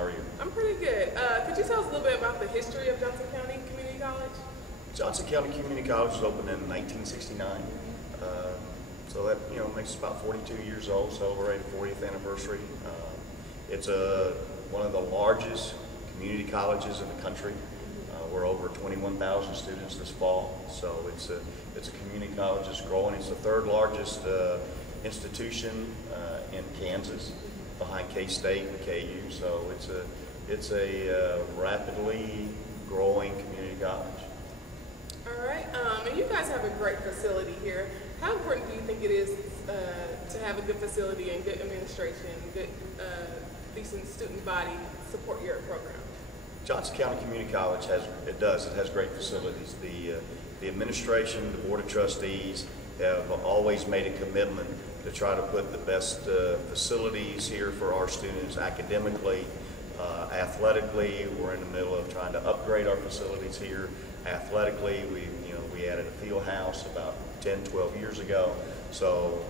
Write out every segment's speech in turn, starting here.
How are you? I'm pretty good. Could you tell us a little bit about the history of Johnson County Community College? Johnson County Community College was opened in 1969. So that, makes us about 42 years old, celebrating 40th anniversary. It's one of the largest community colleges in the country. We're over 21,000 students this fall, so it's a community college that's growing. It's the third largest institution in Kansas, behind K-State and KU. So it's a rapidly growing community college. All right, and you guys have a great facility here. How important do you think it is to have a good facility and good administration, good, decent student body support your program? Johnson County Community College has great facilities. The administration, the board of trustees have always made a commitment to try to put the best facilities here for our students academically, athletically. We're in the middle of trying to upgrade our facilities here. Athletically, we added a field house about 10, 12 years ago. So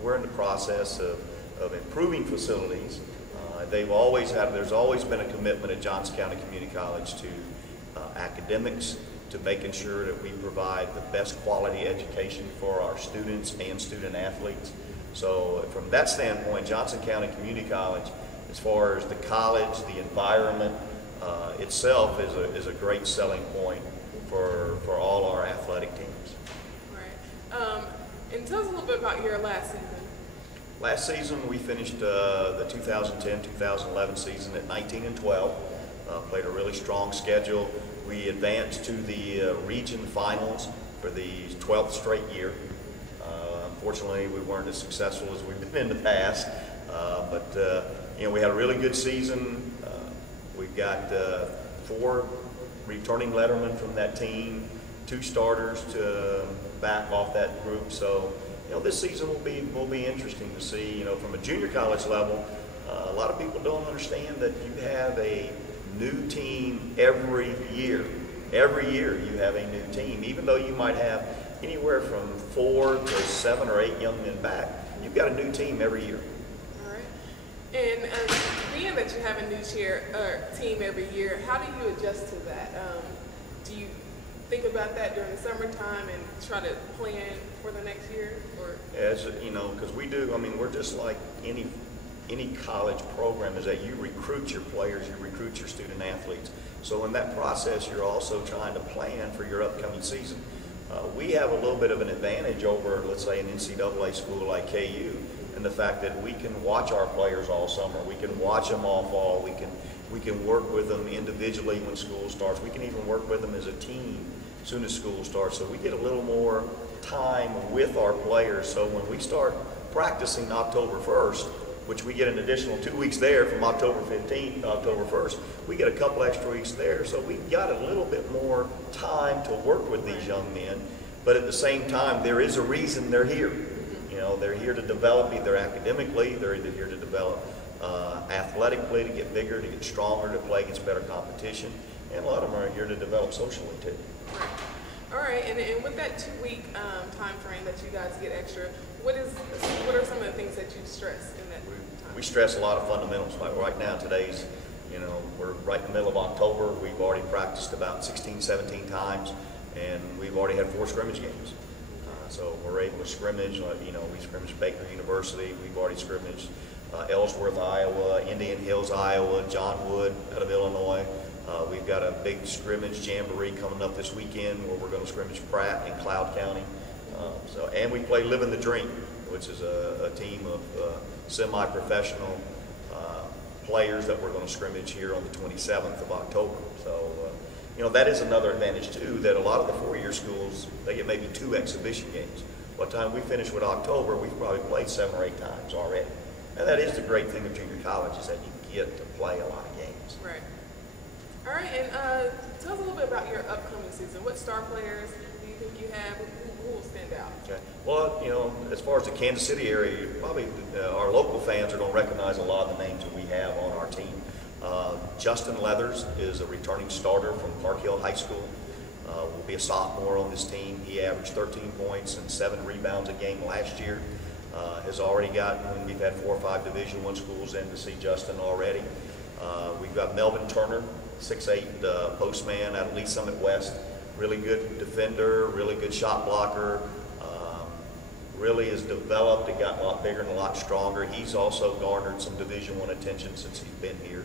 we're in the process of improving facilities. There's always been a commitment at Johnson County Community College to academics, to making sure that we provide the best quality education for our students and student athletes. So from that standpoint, Johnson County Community College, as far as the college, the environment itself is a great selling point for all our athletic teams. Right. And tell us a little bit about your last season. Last season we finished the 2010-2011 season at 19-12. Played a really strong schedule. We advanced to the region finals for the 12th straight year. Unfortunately, we weren't as successful as we've been in the past, but we had a really good season. We've got 4 returning lettermen from that team, 2 starters to back off that group. So, this season will be interesting to see. From a junior college level, a lot of people don't understand that you have a new team every year. Every year you have a new team, even though you might have anywhere from 4 to 7 or 8 young men back. You've got a new team every year. All right. And being that you have a new team every year, how do you adjust to that? Do you think about that during the summertime and try to plan for the next year? Or because we do. We're just like any college program, is that you recruit your players, you recruit your student athletes. So in that process, you're also trying to plan for your upcoming season. We have a little bit of an advantage over, let's say, an NCAA school like KU, in the fact that we can watch our players all summer. We can watch them all fall. We can work with them individually when school starts. We can even work with them as a team as soon as school starts. So we get a little more time with our players. So when we start practicing October 1st, which we get an additional 2 weeks there from October 15th to October 1st, we get a couple extra weeks there. So we've got a little bit more time to work with these young men. But at the same time, there is a reason they're here. They're here to develop either academically, they're either here to develop athletically, to get bigger, to get stronger, to play against better competition. And a lot of them are here to develop socially too. All right, and with that 2-week time frame that you guys get extra, what are some of the things that you stress in that time? We stress a lot of fundamentals. Like right now, we're right in the middle of October. We've already practiced about 16, 17 times, and we've already had 4 scrimmage games. So we're able to scrimmage. We scrimmaged Baker University. We've already scrimmaged Ellsworth, Iowa, Indian Hills, Iowa, John Wood out of Illinois. We've got a big scrimmage jamboree coming up this weekend where we're going to scrimmage Pratt in Cloud County. And we play Living the Dream, which is a team of semi-professional players that we're going to scrimmage here on the 27th of October. So, that is another advantage too, that a lot of the 4-year schools, they get maybe 2 exhibition games. By the time we finish with October, we've probably played 7 or 8 times already. And that is the great thing of junior college, is that you get to play a lot of games. Right. All right, and tell us a little bit about your upcoming season. What star players do you think you have? Who will stand out? Okay. Well, as far as the Kansas City area, probably our local fans are going to recognize a lot of the names that we have on our team. Justin Leathers is a returning starter from Park Hill High School. Will be a sophomore on this team. He averaged 13 points and 7 rebounds a game last year. Has already gotten, we've had 4 or 5 Division I schools in to see Justin already. We've got Melvin Turner, 6'8" postman out of Lee Summit West. Really good defender, really good shot blocker. Really has developed and gotten a lot bigger and a lot stronger. He's also garnered some Division I attention since he's been here.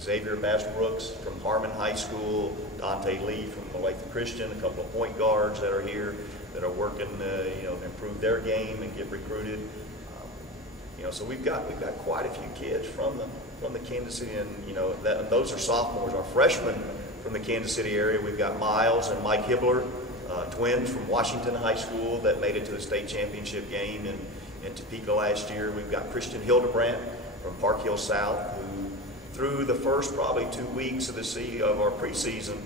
Xavier Bass-Brooks from Harmon High School, Dante Lee from Olathe Christian, a couple of point guards that are here that are working, to improve their game and get recruited. So we've got quite a few kids from the Kansas City, and those are sophomores. Our freshmen from the Kansas City area, we've got Miles and Mike Hibbler, twins from Washington High School that made it to the state championship game in Topeka last year. We've got Christian Hildebrandt from Park Hill South, who through the first probably 2 weeks of our preseason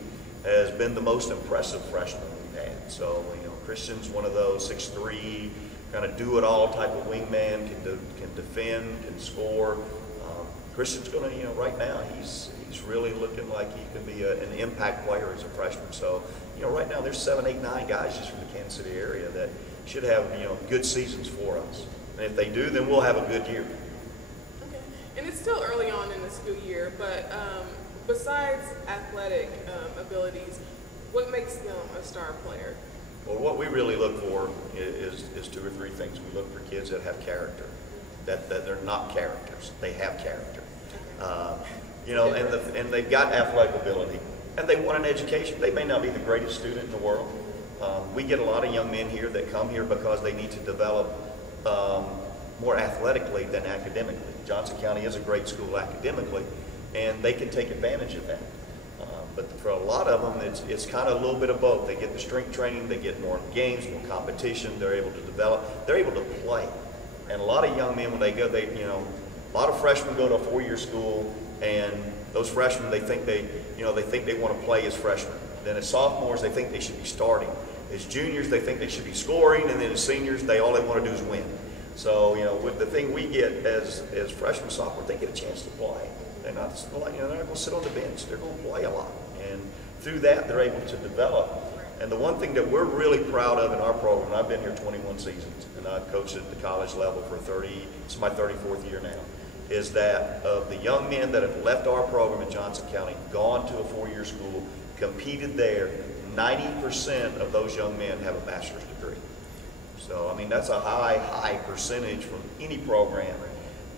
has been the most impressive freshman we've had. So Christian's one of those 6'3", kind of do-it-all type of wingman, can defend, can score. Christian's going to, right now, he's really looking like he can be an impact player as a freshman. So, right now there's 7, 8, 9 guys just from the Kansas City area that should have, good seasons for us. And if they do, then we'll have a good year. Okay. And it's still early on in the school year, but besides athletic abilities, what makes them a star player? Well, what we really look for is 2 or 3 things. We look for kids that have character, that they're not characters, they have character. And they've got athletic ability, and they want an education. They may not be the greatest student in the world. We get a lot of young men here that come here because they need to develop more athletically than academically. Johnson County is a great school academically, and they can take advantage of that. But for a lot of them, it's kind of a little bit of both. They get the strength training, they get more games, more competition, they're able to develop, they're able to play. And a lot of young men, when they go, a lot of freshmen go to a 4-year school, and those freshmen, they think they want to play as freshmen. Then as sophomores, they think they should be starting. As juniors, they think they should be scoring, and then as seniors, all they want to do is win. So, with the thing we get as freshmen, sophomores, they get a chance to play. They're not going to sit on the bench. They're going to play a lot. And through that, they're able to develop. And the one thing that we're really proud of in our program, I've been here 21 seasons, and I've coached at the college level for it's my 34th year now, is that of the young men that have left our program in Johnson County, gone to a 4-year school, competed there, 90% of those young men have a bachelor's degree. So, that's a high percentage from any program.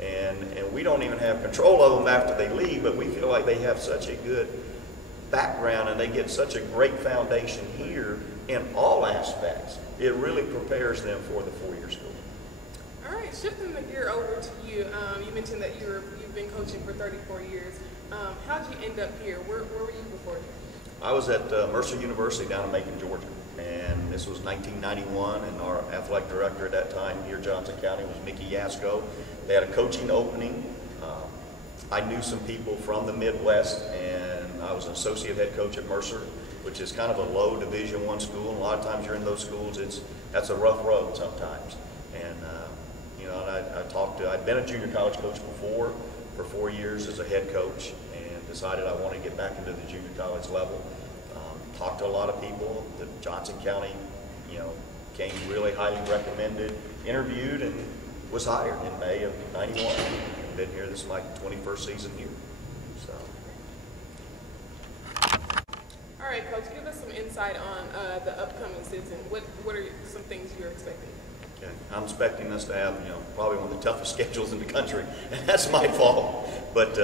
And we don't even have control of them after they leave, but we feel like they have such a good background and they get such a great foundation here in all aspects. It really prepares them for the 4-year school. All right, shifting the gear over to you. You mentioned that you've been coaching for 34 years. How'd you end up here? Where were you before? I was at Mercer University down in Macon, Georgia, and this was 1991, and our athletic director at that time here in Johnson County was Mickey Yasko. They had a coaching opening. I knew some people from the Midwest, and I was an associate head coach at Mercer, which is kind of a low Division I school, and a lot of times you're in those schools, that's a rough road sometimes. And I'd been a junior college coach before for 4 years as a head coach, and decided I wanted to get back into the junior college level. Talked to a lot of people. The Johnson County, came really highly recommended, interviewed, and was hired in May of '91. Been here, this is my 21st season here. So. All right, Coach, give us some insight on the upcoming season. What are some things you're expecting? Okay. I'm expecting us to have, probably one of the toughest schedules in the country, and that's my fault. But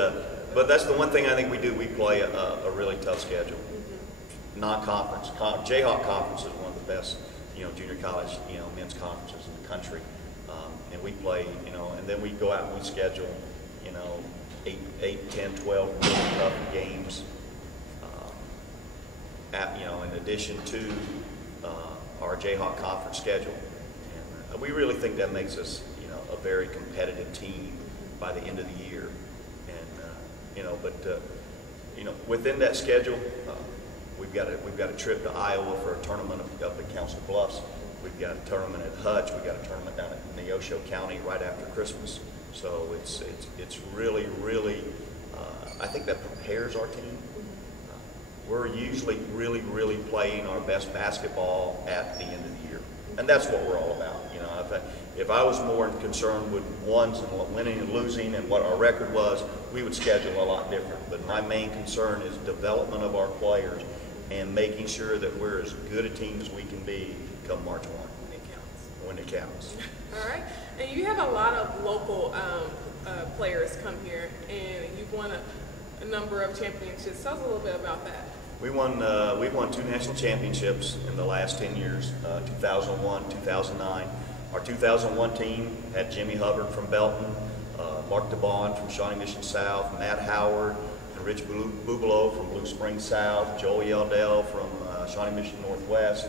that's the one thing I think we do. We play a really tough schedule. Mm-hmm. Non-conference, Jayhawk Conference is one of the best, junior college, men's conferences in the country. And we play, and then we go out and we schedule, 8, 10, 12 really tough games, in addition to our Jayhawk Conference schedule. And we really think that makes us, a very competitive team by the end of the year. And, within that schedule, we've got a trip to Iowa for a tournament up at Council Bluffs. We've got a tournament at Hutch. We've got a tournament down in Neosho County right after Christmas. So it's really, really, I think that prepares our team. We're usually really, really playing our best basketball at the end of the year. And that's what we're all about. You know, if I was more concerned with ones and winning and losing and what our record was, we would schedule a lot different. But my main concern is development of our players and making sure that we're as good a team as we can be come March 1. It counts. When it counts. All right. And you have a lot of local players come here, and you've won a number of championships. Tell us a little bit about that. We've won 2 national championships in the last 10 years, 2001, 2009. Our 2001 team had Jimmy Hubbard from Belton, Mark DeBond from Shawnee Mission South, Matt Howard and Rich Bubalo from Blue Springs South, Joel Yeldell from Shawnee Mission Northwest.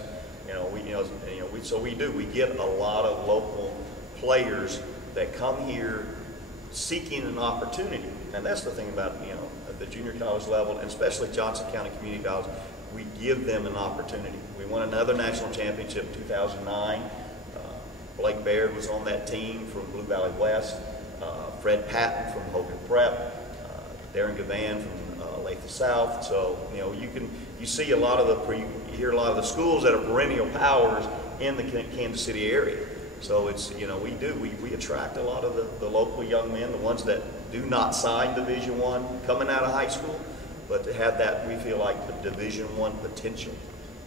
So we get a lot of local players that come here seeking an opportunity. And that's the thing about, at the junior college level, and especially Johnson County Community College, we give them an opportunity. We won another national championship in 2009. Blake Baird was on that team from Blue Valley West. Fred Patton from Hogan Prep. Darren Gavan from Olathe South. So, you see a lot of you hear a lot of the schools that are perennial powers in the Kansas City area. So it's, we attract a lot of the local young men, the ones that do not sign Division I coming out of high school, but to have that, we feel like the Division I potential.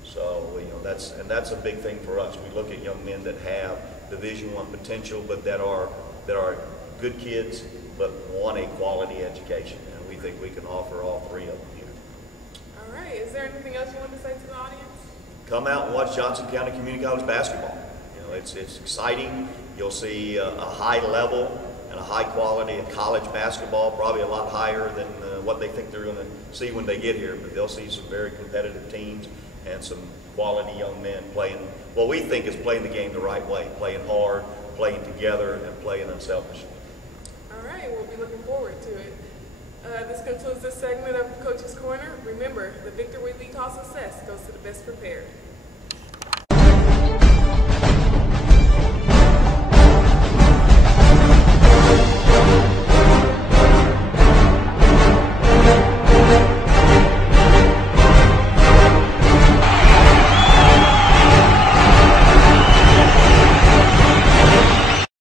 So, that's a big thing for us. We look at young men that have Division I potential, but that are good kids, but want a quality education. And we think we can offer all three of them here. All right. Is there anything else you want to say to the audience? Come out and watch Johnson County Community College basketball. It's exciting. You'll see a high level and a high quality of college basketball, probably a lot higher than what they think they're going to see when they get here. But they'll see some very competitive teams and some quality young men playing what we think is playing the game the right way, playing hard, playing together, and playing unselfishly. All right, we'll be looking forward to it. This concludes this segment of Coach's Corner. Remember, the victory we call success goes to the best prepared.